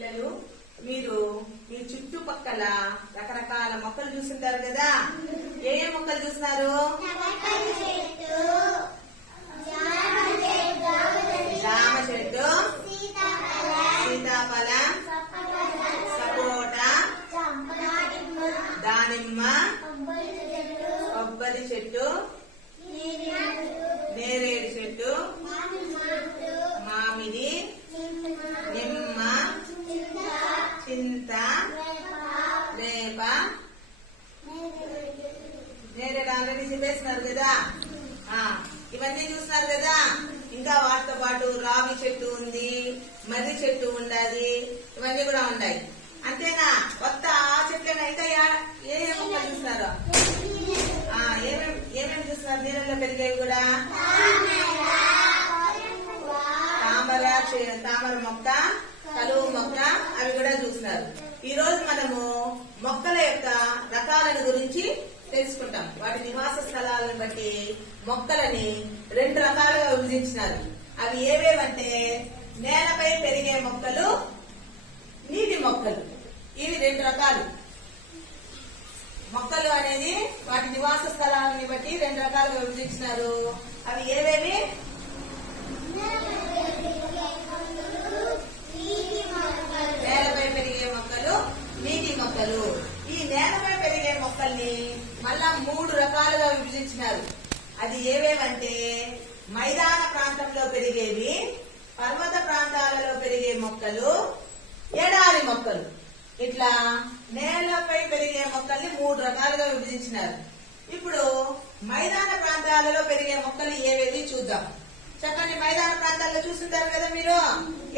పిల్లలు మీరు మీ చుట్టుపక్కల రకరకాల మొక్కలు చూస్తుంటారు కదా. ఏ ఏ మొక్కలు చూస్తున్నారు జామ చెట్టు సీతాఫలం సపోటా దానిమ్మ కొబ్బరి చెట్టు నేరేడు చెట్టు మామిడి నిమ్మ చింత వేప చెప్పేస్తున్నారు కదా? ఇవన్నీ చూస్తున్నారు కదా? ఇంకా వాటితో పాటు రావి చెట్టు ఉంది మర్రి చెట్టు ఉండాలి ఇవన్నీ కూడా ఉన్నాయి అంతేనా? కొత్త ఆ చెట్లైనా ఇంకా యా- ఏ చూస్తున్నారు ఏమేమి ఏమేమి చూస్తున్నారు నీళ్ళల్లో పెరిగేవి కూడా? తామర తామర మొక్క కలువు మొక్క అవి కూడా చూస్తున్నారు ఈ రోజు మనము మొక్కల యొక్క రకాలను గురించి తెలుసుకుంటాం. వాటి నివాస స్థలాలను బట్టి మొక్కలని రెండు రకాలుగా విభజించినారు. అవి ఏవేవంటే నేలపై పెరిగే మొక్కలు నీటి మొక్కలు. ఇవి రెండు రకాలు. మొక్కలు అనేది వాటి నివాస స్థలాలని బట్టి రెండు రకాలుగా విభజించినారు. అవి ఏవేవి? నేలపై పెరిగే మొక్కలు నీటి మొక్కలు. ఈ నేలపై పెరిగే మొక్కల్ని మళ్ళా మూడు రకాలుగా విభజించినారు. అది ఏవేవంటే మైదాన ప్రాంతంలో పెరిగేవి పర్వత ప్రాంతాలలో పెరిగే మొక్కలు ఎడారి మొక్కలు. ఇట్లా నేలపై పెరిగే మొక్కల్ని మూడు రకాలుగా విభజించినారు. ఇప్పుడు మైదాన ప్రాంతాలలో పెరిగే మొక్కలు ఏవేవి చూద్దాం. చెప్పండి మైదాన ప్రాంతాల్లో చూస్తుంటారు కదా మీరు?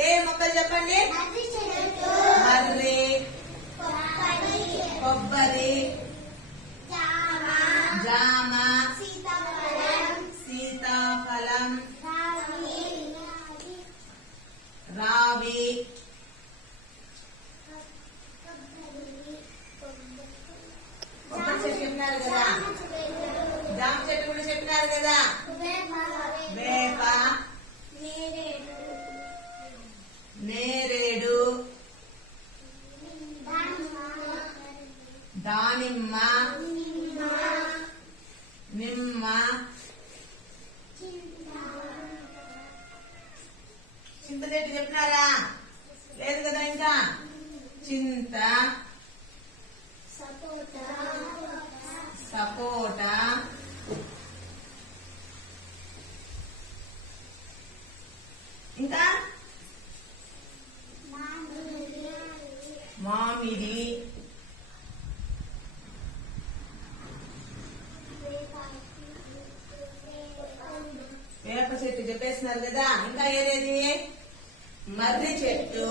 ఏ మొక్కలు చెప్పండి? మర్రి కొబ్బరి. రామ సీతాఫలం రావి చెప్పినారు కదా జామ చెట్టు కూడా చెప్పినారు కదా వేప నేరేడు దానిమ్మ చింత చెప్పినారా? లేదు కదా ఇంకా? చింత. సపోటా. ఇంకా? మామిడి. వేప చెట్టు చెప్పేస్తున్నారు కదా? ఇంకా ఏదేది? మర్రి చెట్టు.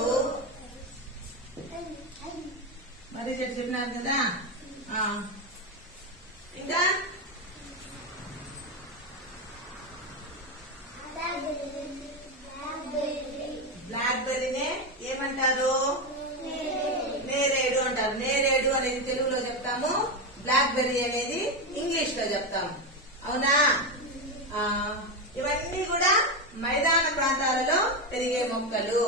మర్రి చెట్టు చెప్పినారు కదా? ఇంకా? బ్లాక్ బెర్రీనే ఏమంటారు? నేరేడు అంటారు. నేరేడు అనేది తెలుగులో చెప్తాము. బ్లాక్ బెర్రీ అనేది ఇంగ్లీష్లో చెప్తాము. అవునా? ఇవన్నీ కూడా మైదాన ప్రాంతాలలో పెరిగే మొక్కలు.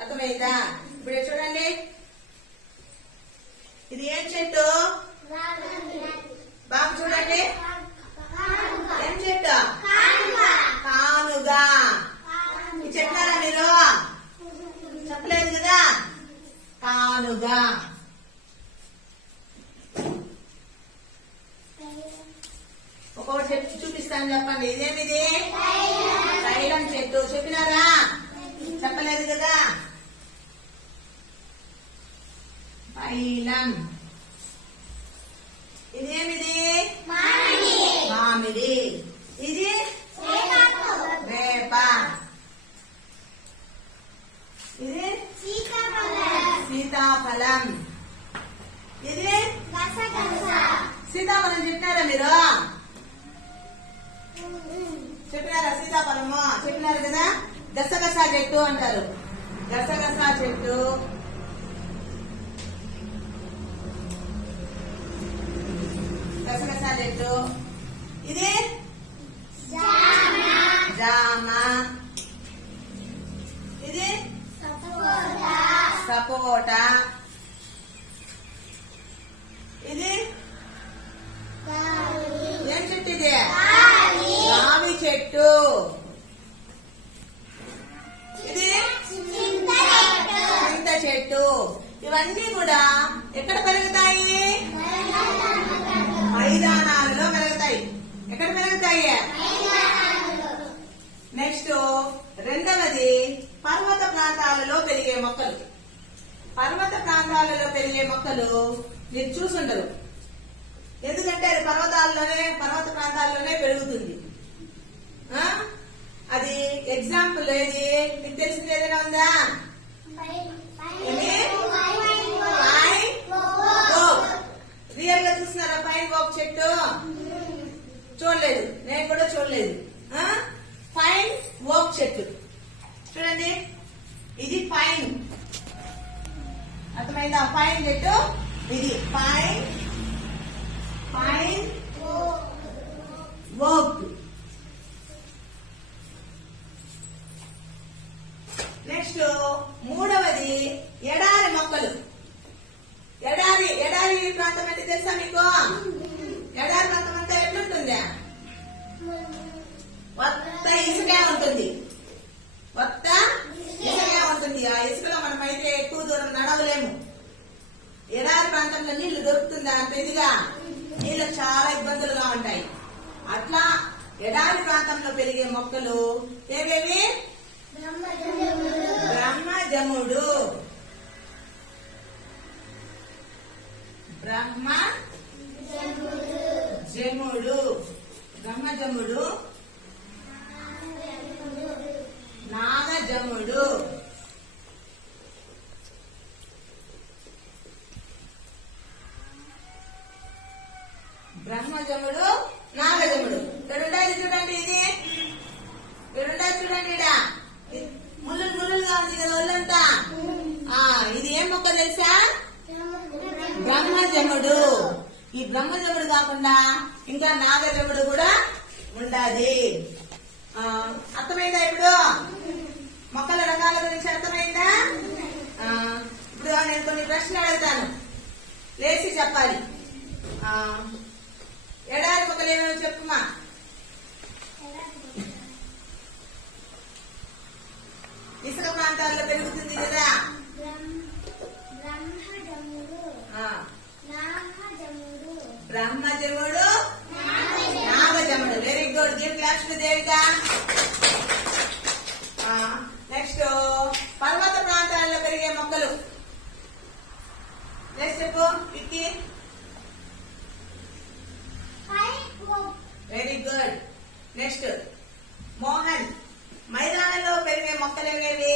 అర్థమైందా? ఇప్పుడు చూడండి. ఇది ఏం చెట్టు? బాగా చూడండి. ఏం చెట్టు? కానుగా. ఈ చెప్పారా మీరు? చెప్పలేదు కదా? కానుగా. ఒక్కొక్కటి చెప్పి చూపిస్తాను చెప్పండి. ఇదేమిది తైలం చెప్పినారా? చెప్పలేదు కదా? తైలం ఇదేమిది మామిడి ఇది వేప ఇది సీతాఫలం ఇది సీతాఫలం చెప్పినారా మీరు చెప్పినారా సీతాఫలము చెప్పినారు కదా గసగసా చెట్టు అంటారు. గసగసా చెట్టు. గసగసా చెట్టు. ఇది? జామ. ఇది? సపోట. ఇది? ఏం చెట్టు ఇది? రావి చెట్టు. చెట్టు. ఇవన్నీ కూడా ఎక్కడ పెరుగుతాయి? మైదానాలలో పెరుగుతాయి. ఎక్కడ పెరుగుతాయి? నెక్స్ట్ రెండవది పర్వత ప్రాంతాలలో పెరిగే మొక్కలు. పర్వత ప్రాంతాలలో పెరిగే మొక్కలు మీరు చూసుండరు. ఎందుకంటే అది పర్వతాల్లోనే పర్వత ప్రాంతాల్లోనే పెరుగుతుంది. ఆ? అది ఎగ్జాంపుల్ ఏది? మీకు తెలిసింది ఏదైనా ఉందా పైన్ ఓక్ రియల్గా చూస్తున్నారా పైన్ ఓక్ చెట్టు చూడలేదు. నేను కూడా చూడలేదు. పైన్ ఓక్ చెట్టు. చూడండి. ఇది పైన్ అర్థమైందా? పైన్ చెట్టు? ఇది పైన్ పైన్ ఓక్ ప్రాంతంలో నీళ్ళు దొరుకుతుందా? పెద్దగా. నీళ్ళు చాలా ఇబ్బందులుగా ఉంటాయి. అట్లా ఎడారి ప్రాంతంలో పెరిగే మొక్కలు ఏవేవి? బ్రహ్మజముడు. బ్రహ్మ జముడు బ్రహ్మజముడు. నాగజముడు. బ్రహ్మజముడు నాగజముడు. ఇక్కడ చూడండి ఇది. ఇక్కడ చూడండి ఇడ ముళ్ళు ముళ్ళుగా ఉంది కదా ఒళ్ళంతా. ఆ, ఇది ఏం మొక్క తెలుసా? బ్రహ్మజముడు. ఈ బ్రహ్మజముడు కాకుండా ఇంకా నాగజముడు కూడా ఉండాలి. అర్థమైందా ఇప్పుడు? మొక్కల రకాల గురించి అర్థమైందా? ఇప్పుడు నేను కొన్ని ప్రశ్నలు అడుగుతాను. లేచి చెప్పాలి. ఆ, ఎడారి మొక్కలు చెప్పుమా? ఇసుక ప్రాంతాల్లో పెరుగుతుంది కదా. బ్రహ్మజముడు. నాగజముడు. Very good give class to Devika next పర్వత ప్రాంతాల్లో పెరిగే మొక్కలు. నెక్స్ట్ చెప్పు Vicky very good next Mohan. మైదానంలో పెరిగే మొక్కలు ఏవేవి